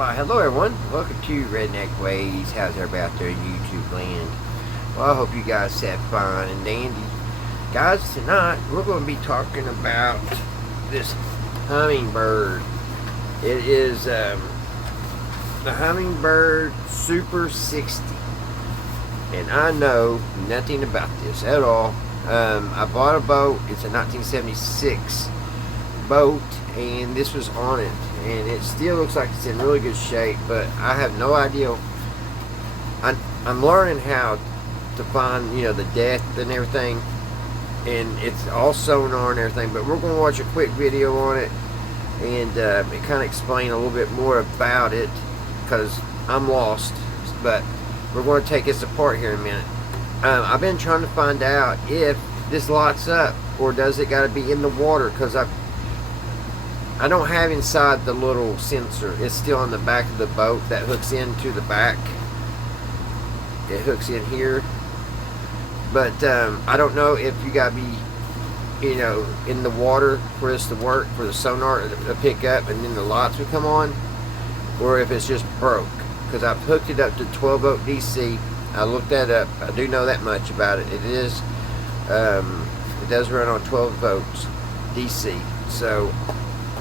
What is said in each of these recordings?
Well, hello everyone. Welcome to Redneck Ways. How's everybody out there in YouTube land? Well, I hope you guys have fun and dandy. Guys, tonight we're going to be talking about this Hummingbird. It is the Hummingbird Super 60. And I know nothing about this at all. I bought a boat. It's a 1976 boat, and this was on it. And it still looks like it's in really good shape, but I have no idea. I'm learning how to find, the depth and everything, and it's all sonar and everything. But we're going to watch a quick video on it, and it kind of explain a little bit more about it, because I'm lost. But we're going to take this apart here in a minute. I've been trying to find out if this lights up, or does it got to be in the water, because I don't have inside the little sensor. It's still on the back of the boat that hooks into the back. It hooks in here. But I don't know if you gotta be, in the water for this to work, for the sonar to pick up and then the lights would come on, or if it's just broke. Because I've hooked it up to 12 volt DC. I looked that up. I do know that much about it. It is, it does run on 12 volts DC. So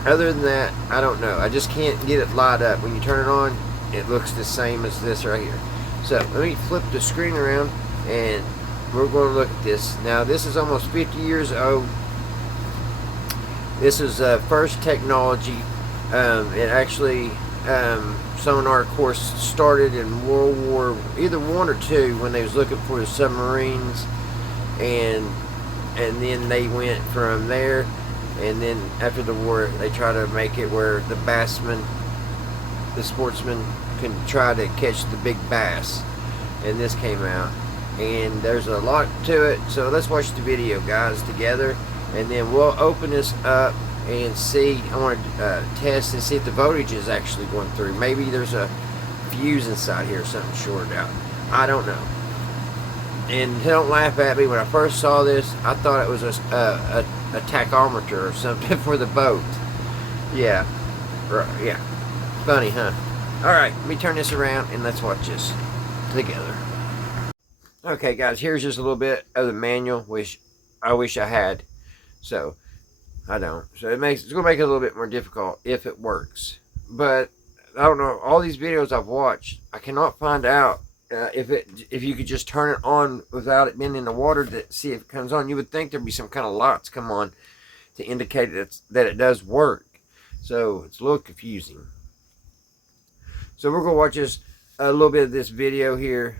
other than that, I don't know. I just can't get it light up. When you turn it on, it looks the same as this right here. So let me flip the screen around, and we're going to look at this. Now, this is almost 50 years old. This is first technology. It actually, sonar, of course, started in World War either one or two, when they was looking for the submarines, and then they went from there. And then after the war, they try to make it where the bassmen, the sportsmen, can try to catch the big bass. And this came out. And there's a lot to it. So let's watch the video, guys, together. And then we'll open this up and see. I want to test and see if the voltage is actually going through. Maybe there's a fuse inside here or something shorted out. I don't know. And don't laugh at me. When I first saw this, I thought it was a tachometer or something for the boat. Yeah, right. Yeah, funny, huh? All right, let me turn this around and let's watch this together. Okay, guys, here's just a little bit of the manual, which I wish I had. So I don't. So it's gonna make it a little bit more difficult if it works. But I don't know. All these videos I've watched, I cannot find out. If you could just turn it on without it being in the water to see if it comes on. You would think there'd be some kind of lights come on to indicate that it does work. So it's a little confusing. So we're going to watch a little bit of this video here.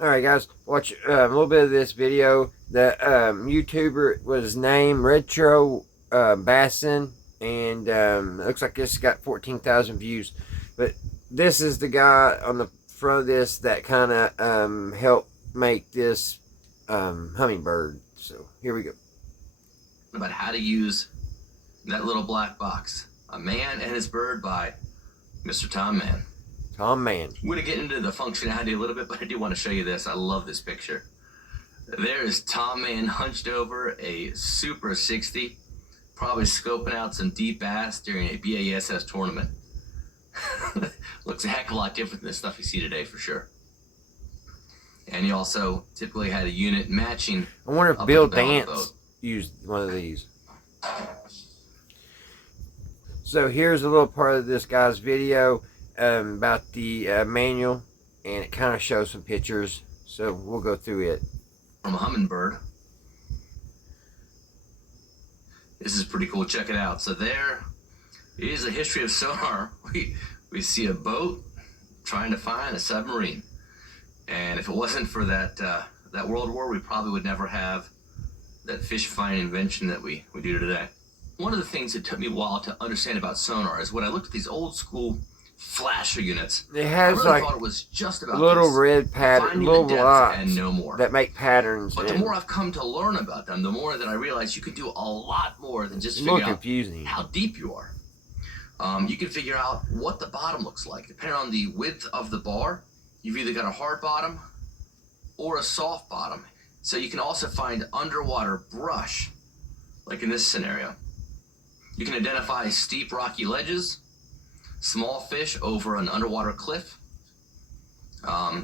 Alright, guys, watch a little bit of this video. The YouTuber was named Retro Bassin, and it looks like this got 14,000 views. But this is the guy on the front of this that kind of helped make this Hummingbird. So here we go. About how to use that little black box. A Man and His Bird by Mr. Tom Mann. Tom Mann. We're going to get into the functionality a little bit, but I do want to show you this. I love this picture. There is Tom Mann hunched over a Super 60, probably scoping out some deep bass during a BASS tournament. Looks a heck of a lot different than the stuff you see today, for sure. And he also typically had a unit matching. I wonder if Bill Dance used one of these. So here's a little part of this guy's video about the manual, and it kind of shows some pictures. So we'll go through it. From a Hummingbird. This is pretty cool. Check it out. So there is a history of sonar. We see a boat trying to find a submarine, and if it wasn't for that World War, we probably would never have that fish finding invention that we do today. One of the things that took me a while to understand about sonar is when I looked at these old school flasher units. It has I really thought it was just about little this, red pattern, little dots, and no more. That make patterns. But the more I've come to learn about them, the more that I realize you can do a lot more than just figure out how deep you are. You can figure out what the bottom looks like. Depending on the width of the bar, you've either got a hard bottom or a soft bottom. So you can also find underwater brush, like in this scenario. You can identify steep rocky ledges, small fish over an underwater cliff.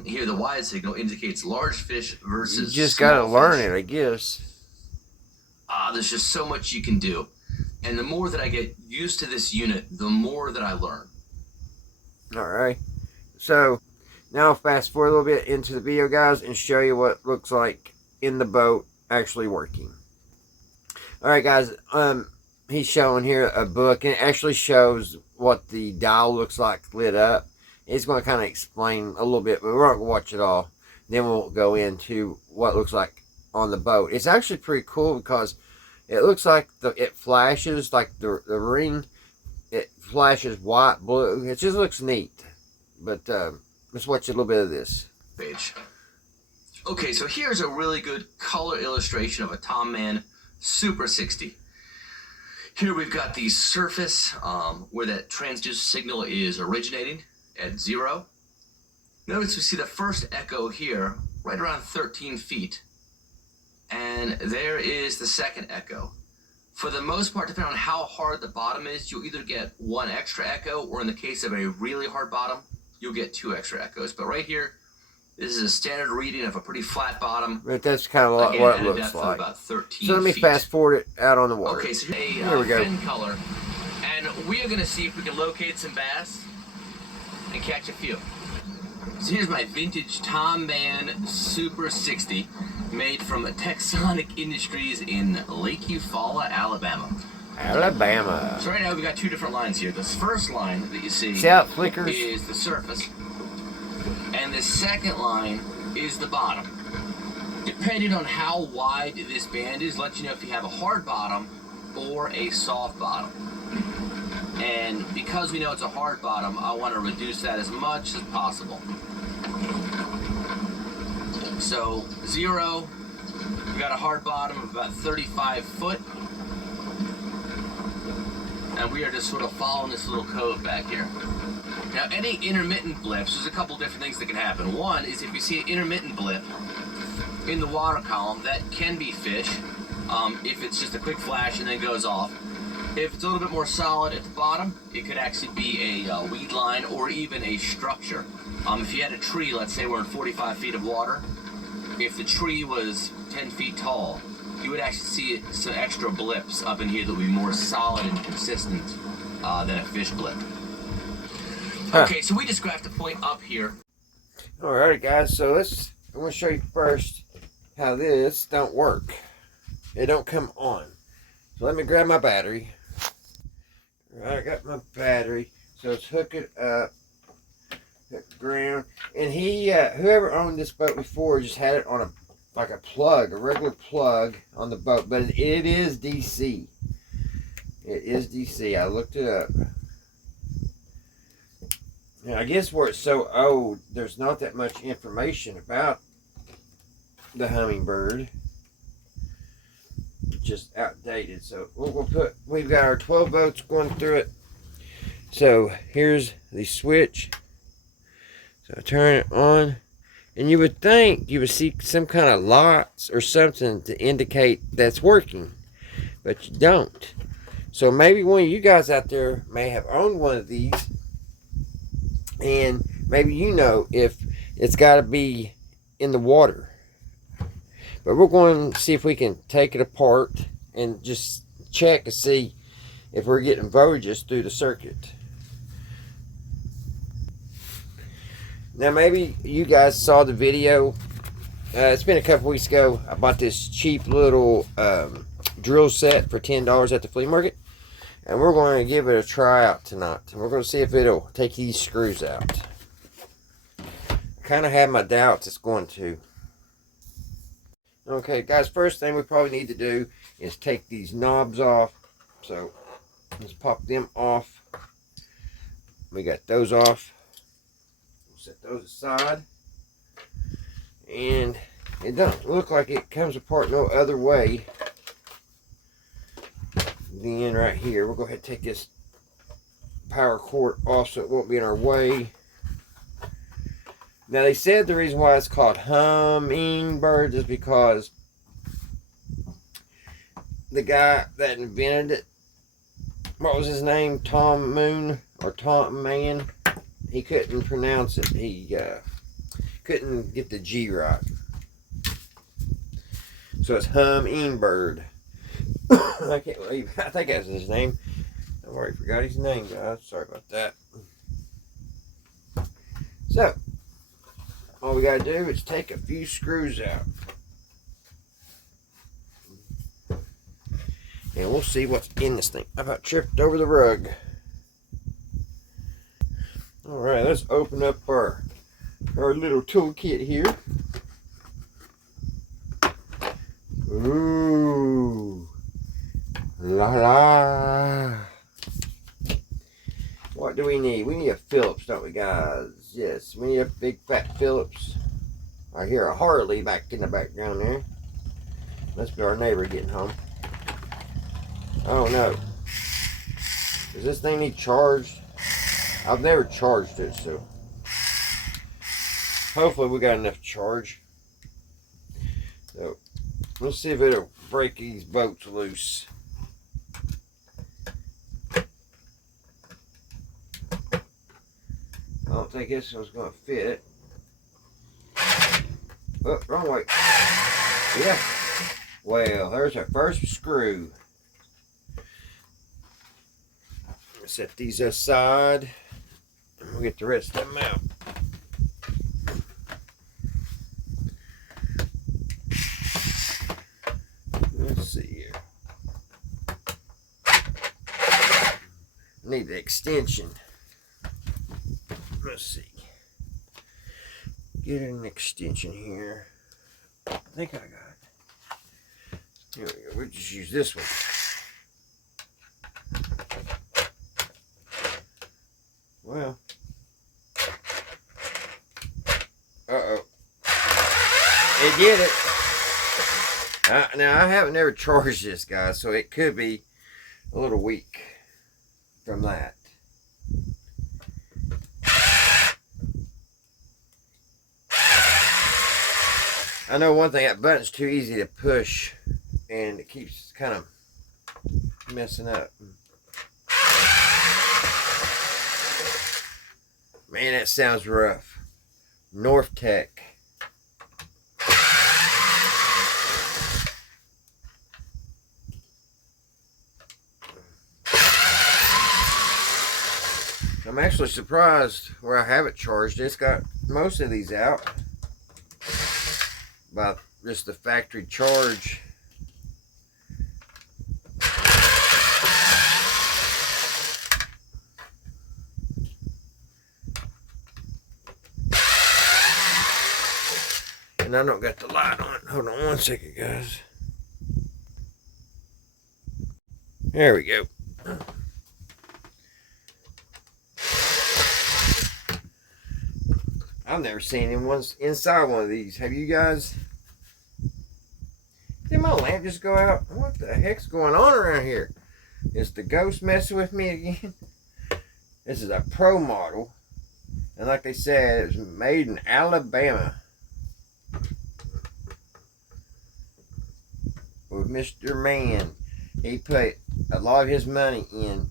Here the wide signal indicates large fish versus You just small gotta learn fish. it, I guess. There's just so much you can do. And the more that I get used to this unit, the more that I learn. Alright. So, now I'll fast forward a little bit into the video, guys, and show you what it looks like in the boat actually working. Alright, guys. He's showing here a book, and it actually shows what the dial looks like lit up. It's going to kind of explain a little bit, but we're not going to watch it all. Then we'll go into what it looks like on the boat. It's actually pretty cool because it looks like it flashes, like the ring, it flashes white, blue. It just looks neat. But let's watch a little bit of this. Page. Okay, so here's a really good color illustration of a Tomman Super 60. Here we've got the surface where that transducer signal is originating at 0. Notice we see the first echo here right around 13 feet. And there is the second echo. For the most part, depending on how hard the bottom is, you'll either get 1 extra echo, or in the case of a really hard bottom, you'll get 2 extra echoes. But right here, this is a standard reading of a pretty flat bottom. But that's kind of what it looks like. About 13 so let me feet. Fast forward it out on the water. Okay, so here we go. Fin color. And we are going to see if we can locate some bass and catch a few. So here's my vintage Tomman Super 60, made from Texonic Industries in Lake Eufaula, Alabama. Alabama. So right now we've got 2 different lines here. This first line that you see how it flickers? Is the surface, and the second line is the bottom. Depending on how wide this band is, lets you know if you have a hard bottom or a soft bottom. And because we know it's a hard bottom, I want to reduce that as much as possible. So 0, we got a hard bottom of about 35 foot. And we are just sort of following this little cove back here. Now, any intermittent blips, there's a couple different things that can happen. One is if you see an intermittent blip in the water column, that can be fish. If it's just a quick flash and then goes off. If it's a little bit more solid at the bottom, it could actually be a weed line or even a structure. If you had a tree, let's say we're in 45 feet of water, if the tree was 10 feet tall, you would actually see some extra blips up in here that would be more solid and consistent than a fish blip. Okay, so we just graphed a point up here. Alright, guys, so I'm going to show you first how this don't work. It don't come on. So let me grab my battery. Alright, I got my battery. So let's hook it up. Hook the ground. And whoever owned this boat before just had it on a regular plug on the boat. But it is DC. It is DC. I looked it up. Now, I guess where it's so old, there's not that much information about the Hummingbird. Just outdated. So we've got our 12 volts going through it. So here's the switch. So I turn it on, and you would think you would see some kind of lights or something to indicate that's working, but you don't. So maybe one of you guys out there may have owned one of these, and maybe you know if it's got to be in the water. But we're going to see if we can take it apart and just check and see if we're getting voltages through the circuit. Now maybe you guys saw the video. It's been a couple weeks ago. I bought this cheap little drill set for $10 at the flea market. And we're going to give it a try out tonight. And we're going to see if it'll take these screws out. I kind of have my doubts it's going to. Okay, guys, first thing we probably need to do is take these knobs off. So, let's pop them off. We got those off. We'll set those aside. And it don't look like it comes apart no other way than right here. We'll go ahead and take this power cord off so it won't be in our way. Now, they said the reason why it's called Hummingbird is because the guy that invented it, what was his name? Tom Moon? our Taunton man, he couldn't pronounce it. He couldn't get the G right. So it's Hummingbird. I can't believe, I think that's his name. I already forgot his name, guys. Sorry about that. So, all we gotta do is take a few screws out. And we'll see what's in this thing. I about tripped over the rug. Alright, let's open up our little toolkit here. Ooh. La la. What do we need? We need a Phillips, don't we, guys? Yes, we need a big fat Phillips. I hear a Harley back in the background there. Must be our neighbor getting home. Oh no. Does this thing need charged? I've never charged it, so hopefully we got enough charge. So let's see if it'll break these bolts loose. I don't think this one's going to fit. Oh, wrong way. Yeah. Well, there's our first screw. Set these aside. And we'll get the rest of them out. Let's see here. Need the extension. Let's see. Get an extension here. I think I got it. Here we go. We'll just use this one. Well. Uh-oh. It did it. Now, I haven't never charged this, guys, so it could be a little weak from that. I know one thing, that button's too easy to push, and it keeps kind of messing up. Man, that sounds rough. North Tech. I'm actually surprised where I have it charged. It's got most of these out by just the factory charge. And I don't got the light on. Hold on one second, guys. There we go. I've never seen anyone inside one of these. Have you guys? Did my lamp just go out? What the heck's going on around here? Is the ghost messing with me again? This is a pro model. And like they said, it was made in Alabama. With Mr. Man. He put a lot of his money in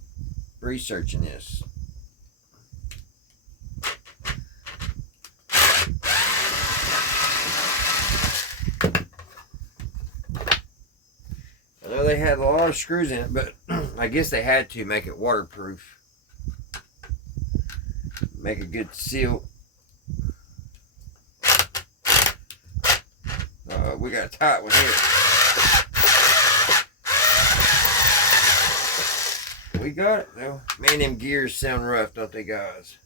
researching this. I know they had a lot of screws in it, but I guess they had to make it waterproof. Make a good seal. We got a tight one here. We got it though. Man, them gears sound rough, don't they, guys?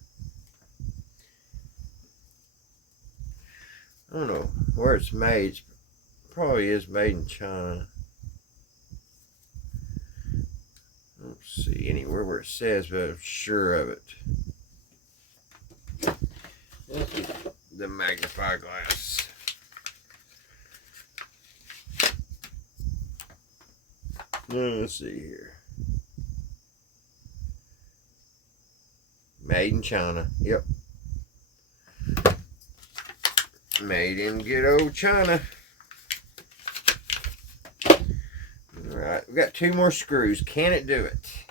I don't know where it's made. It probably is made in China. I don't see anywhere where it says, but I'm sure of it. Let's get the magnifying glass. Let's see here. Made in China. Yep. Made in good old China. Alright, we got 2 more screws. Can it do it?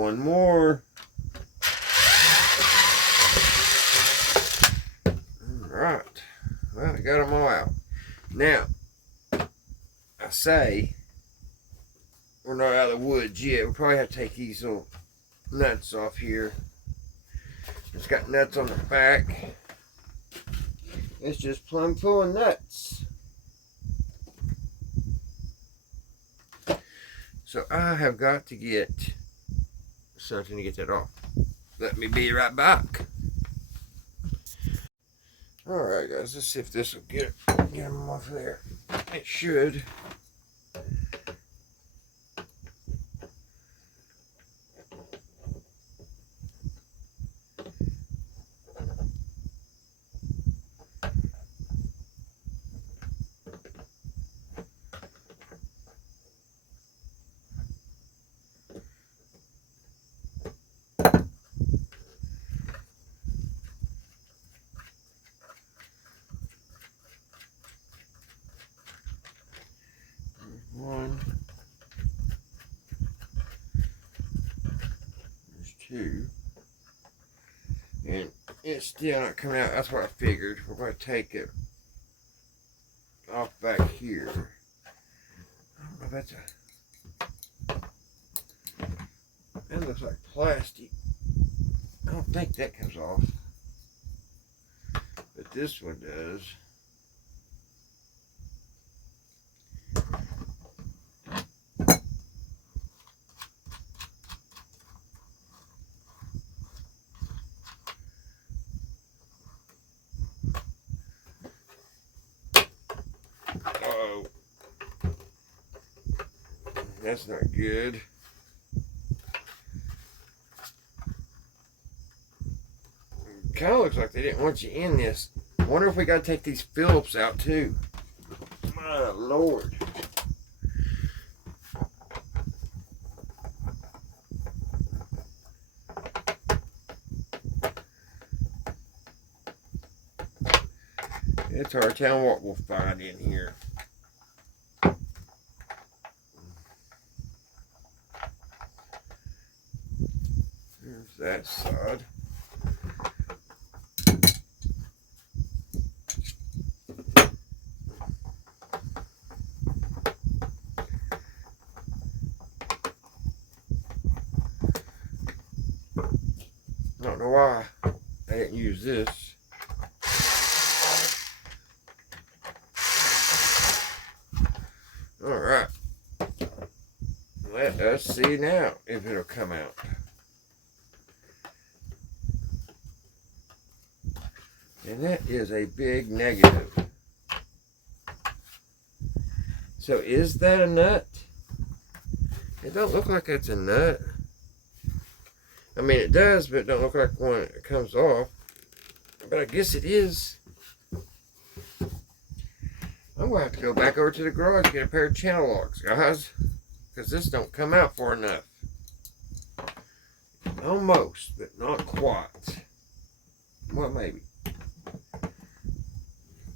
one more. Alright. Well, I got them all out. Now, I say, we're not out of the woods yet. We'll probably have to take these little nuts off here. It's got nuts on the back. It's just plumb full of nuts. So I have got to get something to get that off. Let me be right back. Alright guys, let's see if this will get them off there. It should. One. There's two. And it's still not coming out. That's what I figured. We're going to take it off back here. I don't know if that's that looks like plastic. I don't think that comes off. But this one does. Uh-oh. That's not good. Kind of looks like they didn't want you in this. I wonder if we got to take these Phillips out too. My Lord. It's hard telling what we'll find in here. There's that side. I don't know why I didn't use this. Alright. Let us see now if it'll come out. And that is a big negative. So is that a nut? It don't look like it's a nut. I mean, it does, but it don't look like one that comes off. But I guess it is. I'm going to have to go back over to the garage and get a pair of channel locks, guys. Because this don't come out far enough. Almost, but not quite. Well, maybe.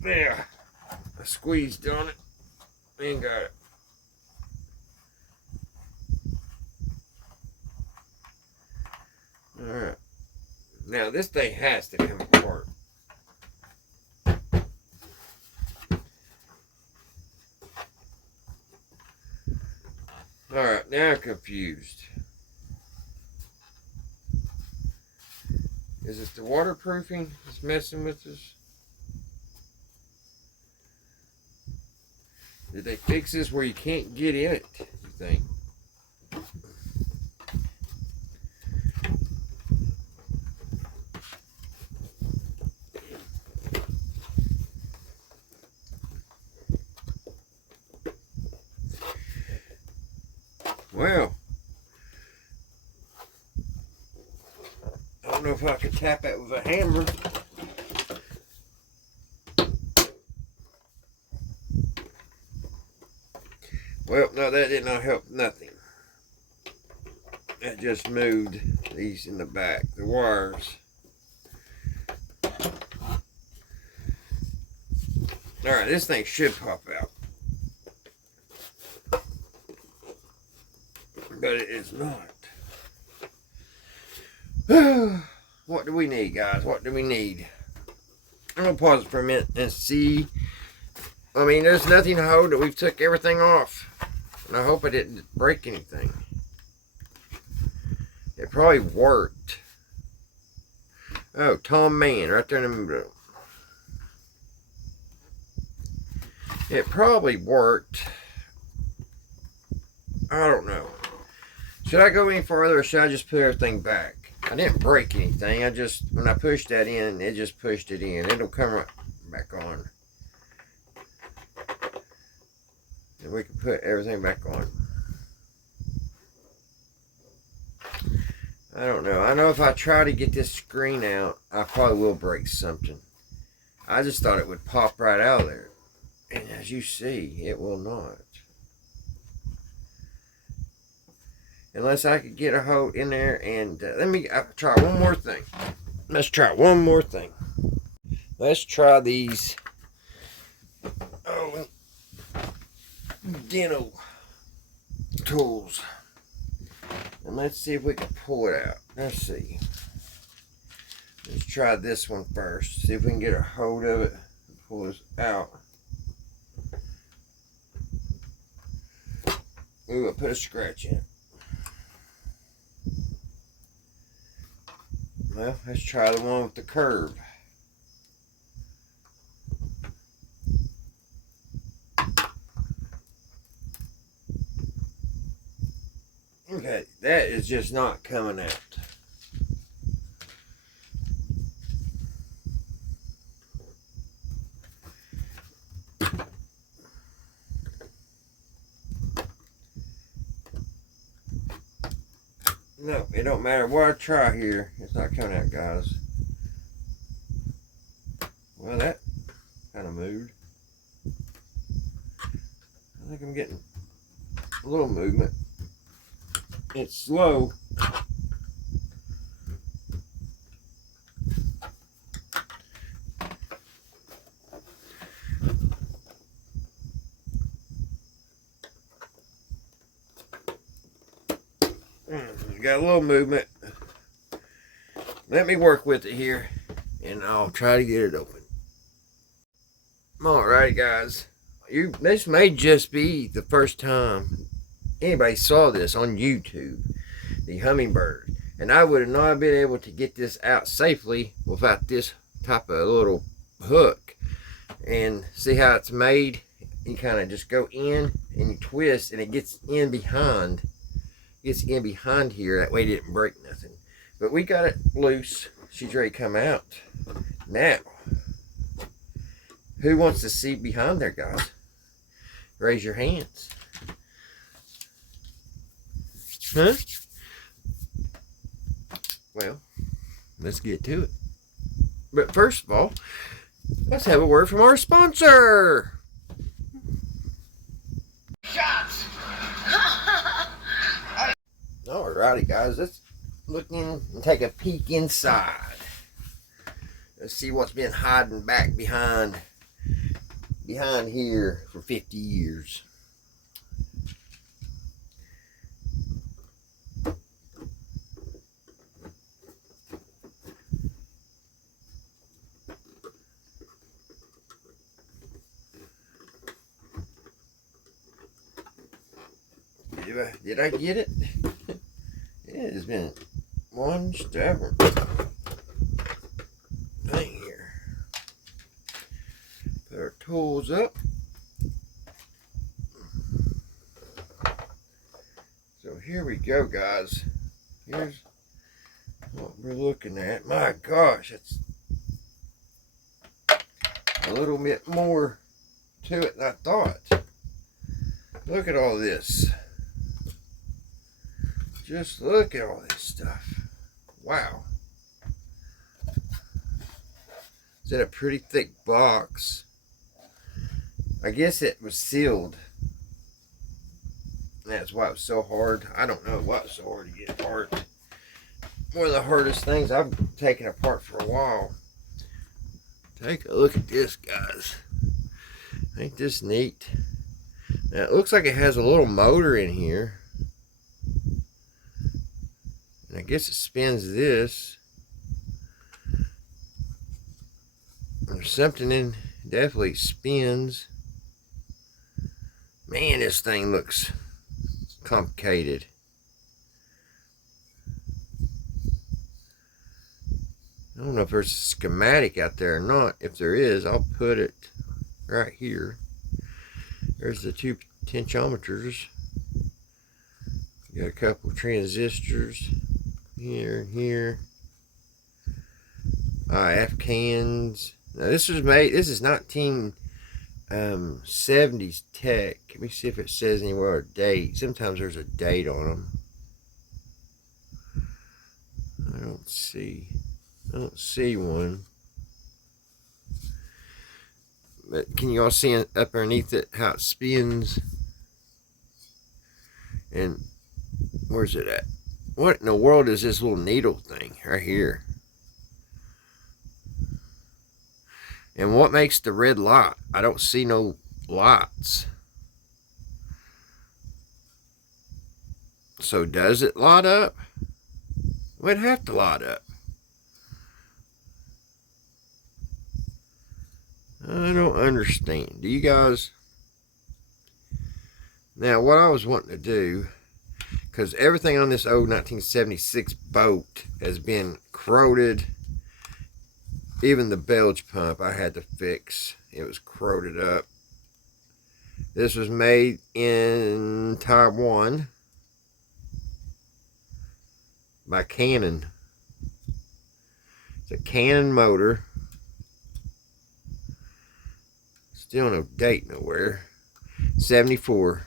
There. I squeezed on it. And got it. Alright. Now this thing has to come apart. Alright, now I'm confused. Is it the waterproofing that's messing with us? Did they fix this where you can't get in it, you think? Well, I don't know if I could tap it with a hammer. Well, no, that did not help nothing. That just moved these in the back, the wires. Alright, this thing should pop out. But it is not. What do we need, guys? What do we need? I'm gonna pause it for a minute and see. I mean, there's nothing to hold it. We've took everything off. And I hope I didn't break anything. It probably worked. Oh, Tom Mann, right there in the middle. It probably worked. I don't know. Should I go any further, or should I just put everything back? I didn't break anything. I just, when I pushed that in, it just pushed it in. It'll come right back on. And we can put everything back on. I don't know. I know if I try to get this screen out, I probably will break something. I just thought it would pop right out of there. And as you see, it will not. Unless I could get a hold in there and let me try one more thing. Let's try one more thing. Let's try these dental tools. And let's see if we can pull it out. Let's see. Let's try this one first. See if we can get a hold of it and pull this out. Ooh, I put a scratch in it. Well, let's try the one with the curve. Okay, that is just not coming out. No, it don't matter what I try here. It's not coming out, guys. Well, that kind of moved. I think I'm getting a little movement. It's slow. Got a little movement. Let me work with it here, and I'll try to get it open. Alrighty, guys. This may just be the first time anybody saw this on YouTube, the Hummingbird, and I would have not been able to get this out safely without this type of little hook. And see how it's made? You kind of just go in and you twist, and it gets in behind. Gets in behind here. That way it didn't break nothing. But we got it loose. She's ready to come out. Now, who wants to see behind there, guys? Raise your hands. Huh? Well, let's get to it. But first of all, let's have a word from our sponsor. Shots! Alrighty, guys, let's look in and take a peek inside. Let's see what's been hiding back behind here for 50 years. Did I get it? It has been one stubborn thing here. Put our tools up. So here we go, guys. Here's what we're looking at. My gosh, it's a little bit more to it than I thought. Look at all this. Just look at all this stuff. Wow. It's in a pretty thick box. I guess it was sealed. That's why it was so hard. I don't know why it was so hard to get apart. One of the hardest things I've taken apart for a while. Take a look at this, guys. Ain't this neat? Now it looks like it has a little motor in here. I guess it spins this. There's something in, definitely spins. Man, this thing looks complicated. I don't know if there's a schematic out there or not. If there is, I'll put it right here. There's the two potentiometers. Got a couple transistors here and here. F cans. Now this was made. This is 1970s tech. Let me see if it says anywhere a date. Sometimes there's a date on them. I don't see one. But can you all see up underneath it how it spins? And where's it at? What in the world is this little needle thing right here? And what makes the red light? I don't see no lights. So does it light up? Well, it'd have to light up. I don't understand. Do you guys? Now, what I was wanting to do, because everything on this old 1976 boat has been corroded. Even the bilge pump I had to fix. It was corroded up. This was made in Taiwan by Canon. It's a Canon motor. Still no date nowhere. 74.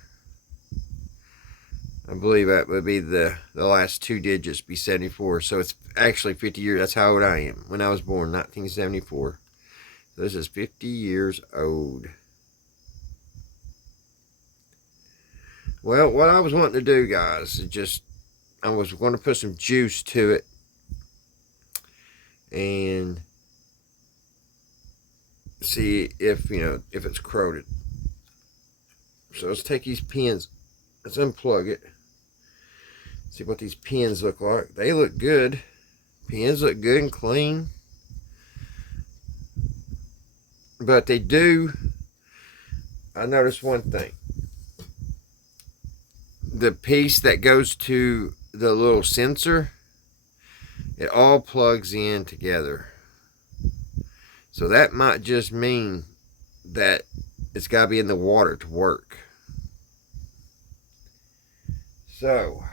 I believe that would be the last two digits be 74. So it's actually 50 years. That's how old I am. When I was born, 1974. So this is 50 years old. Well, what I was wanting to do, guys, is just, I was going to put some juice to it. And see if, if it's corroded. So let's take these pins. Let's unplug it. See what these pins look like. They look good. Pins look good and clean. But they do. I noticed one thing. The piece that goes to the little sensor, it all plugs in together. So that might just mean that it's got to be in the water to work. So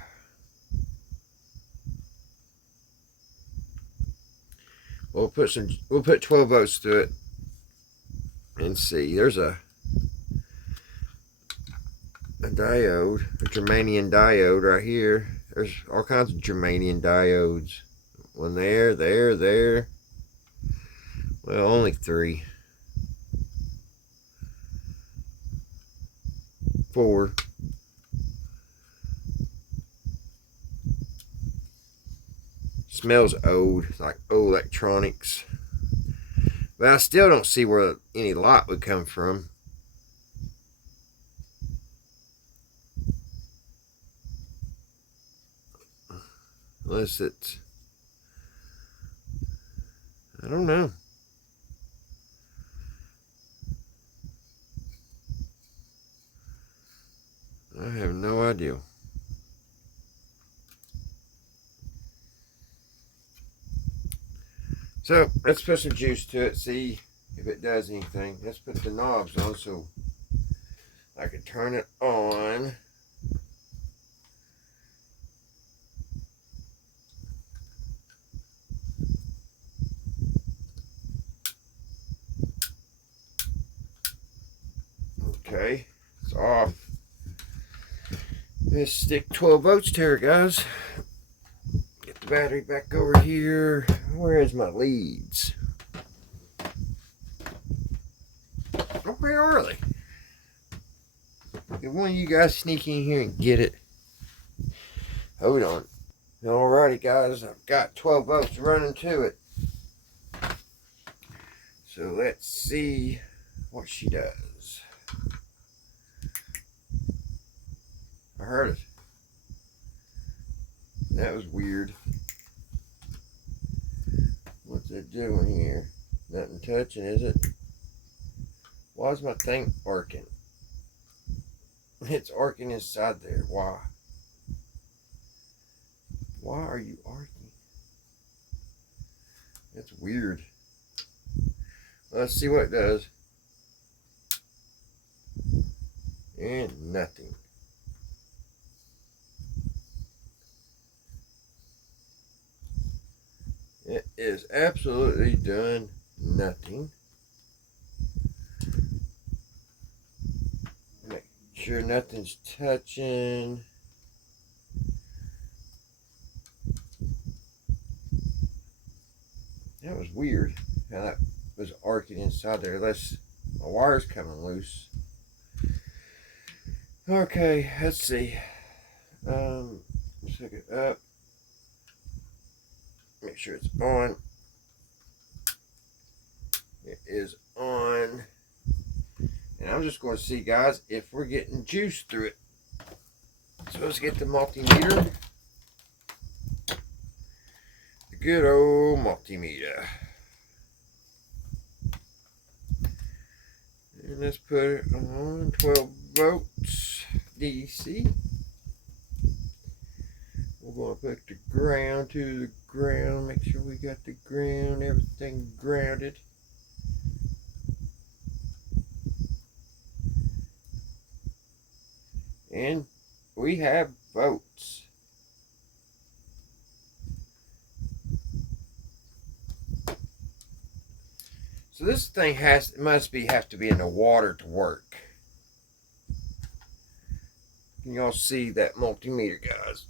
we'll put 12 volts to it and see. There's a diode, a germanium diode right here. There's all kinds of germanium diodes. One there. Well, only 3. 4. Smells old. It's like old electronics. But I still don't see where any light would come from. Unless it's, I don't know. I have no idea. So let's put some juice to it, see if it does anything. Let's put the knobs on so I can turn it on. Okay, it's off. Let's stick 12 volts to it, guys. Get the battery back over here. Where is my leads? Oh, where are they? Did one of you guys sneak in here and get it? Hold on. Alrighty, guys. I've got 12 volts running to it. So let's see what she does. I heard it. That was weird. What's it doing here? Nothing touching, is it? Why is my thing arcing? It's arcing inside there. Why? Why are you arcing? That's weird. Let's see what it does. And nothing. It is absolutely done nothing. Make sure nothing's touching. That was weird how that was arcing inside there. Unless my wire's coming loose. Okay, let's see. Let's hook it up. Make sure it's on. It is on. And I'm just going to see, guys, if we're getting juice through it. So let's get the multimeter. The good old multimeter. And let's put it on 12 volts DC. We're going to put the ground to the ground. Make sure we got the ground, everything grounded. And we have volts. So this thing have to be in the water to work. Can y'all see that multimeter, guys?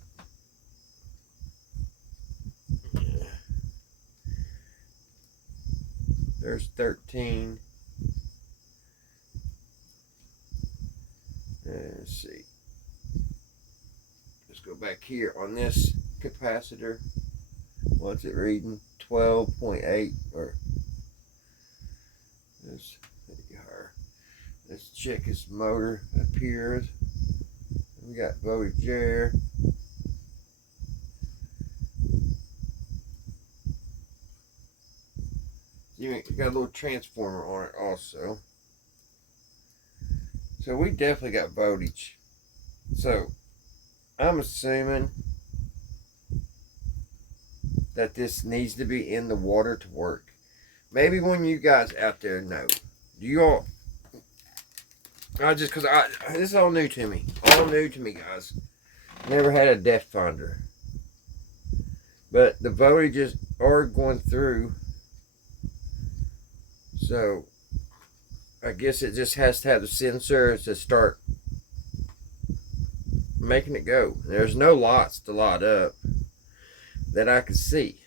There's 13. Let's see. Let's go back here on this capacitor. What's it reading? 12.8 or let's check his motor up here. We got voltage there. You got a little transformer on it also. So we definitely got voltage. So I'm assuming that this needs to be in the water to work. Maybe one of you guys out there know. Do you all? This is all new to me. All new to me, guys. Never had a depth finder. But the voltages are going through. So I guess it just has to have the sensor to start making it go. There's no lots to lot up that I can see.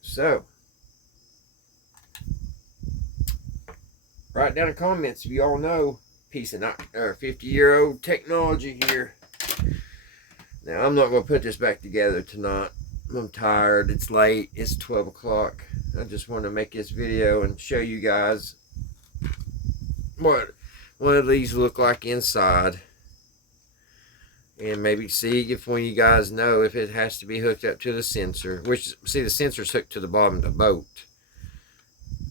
So write down in the comments if you all know. Piece of 50-year-old technology here. Now I'm not going to put this back together tonight. I'm tired. It's late. It's 12 o'clock. I just want to make this video and show you guys what one of these look like inside. And maybe see if one of you guys know if it has to be hooked up to the sensor. Which, see, the sensor's hooked to the bottom of the boat.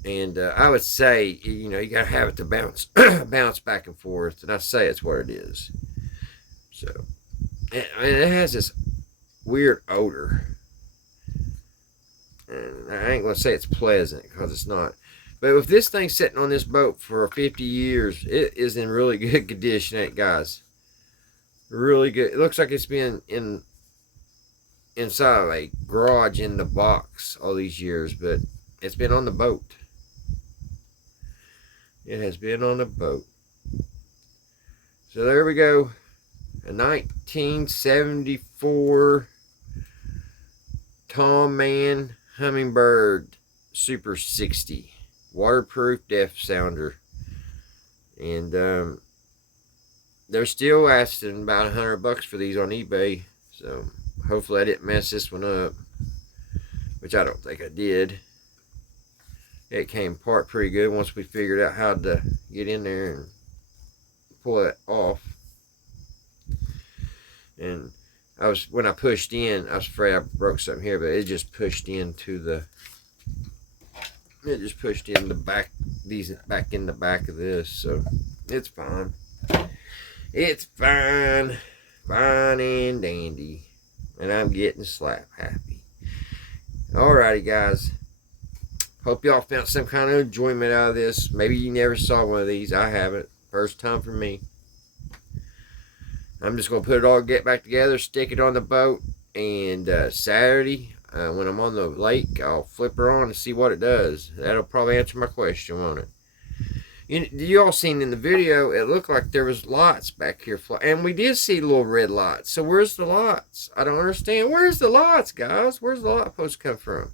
And I would say, you know, you got to have it to bounce bounce back and forth. And I say it's what it is. So, and it has this weird odor. And I ain't going to say it's pleasant, because it's not. But if this thing's sitting on this boat for 50 years, it is in really good condition, ain't it, guys? Really good. It looks like it's been inside of a garage in the box all these years, but it's been on the boat. It has been on the boat. So there we go. A 1974 Tom Mann Hummingbird Super 60 waterproof depth sounder. And they're still asking about $100 for these on eBay. So hopefully I didn't mess this one up, which I don't think I did. It came apart pretty good once we figured out how to get in there and pull it off. And when I pushed in, I was afraid I broke something here, but it just pushed into the It just pushed in the back, these back in the back of this, so it's fine. It's fine. Fine and dandy. And I'm getting slap happy. Alrighty, guys. Hope y'all found some kind of enjoyment out of this. Maybe you never saw one of these. I haven't. First time for me. I'm just going to put it all, get back together, stick it on the boat, and Saturday, when I'm on the lake, I'll flip her on and see what it does. That'll probably answer my question, won't it? You all seen in the video, it looked like there was lights back here. And we did see little red lights. So where's the lights? I don't understand. Where's the lights, guys? Where's the light supposed to come from?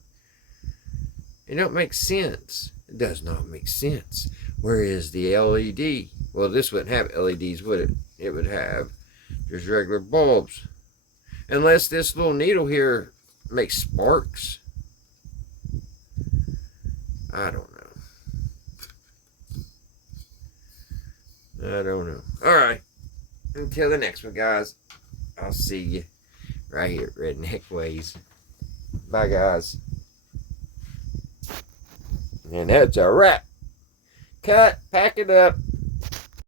It don't make sense. It does not make sense. Where is the LED? Well, this wouldn't have LEDs, would it? It would have just regular bulbs. Unless this little needle here makes sparks. I don't know. I don't know. Alright. Until the next one, guys. I'll see you right here at Redneck Ways. Bye, guys. And that's a wrap. Cut. Pack it up.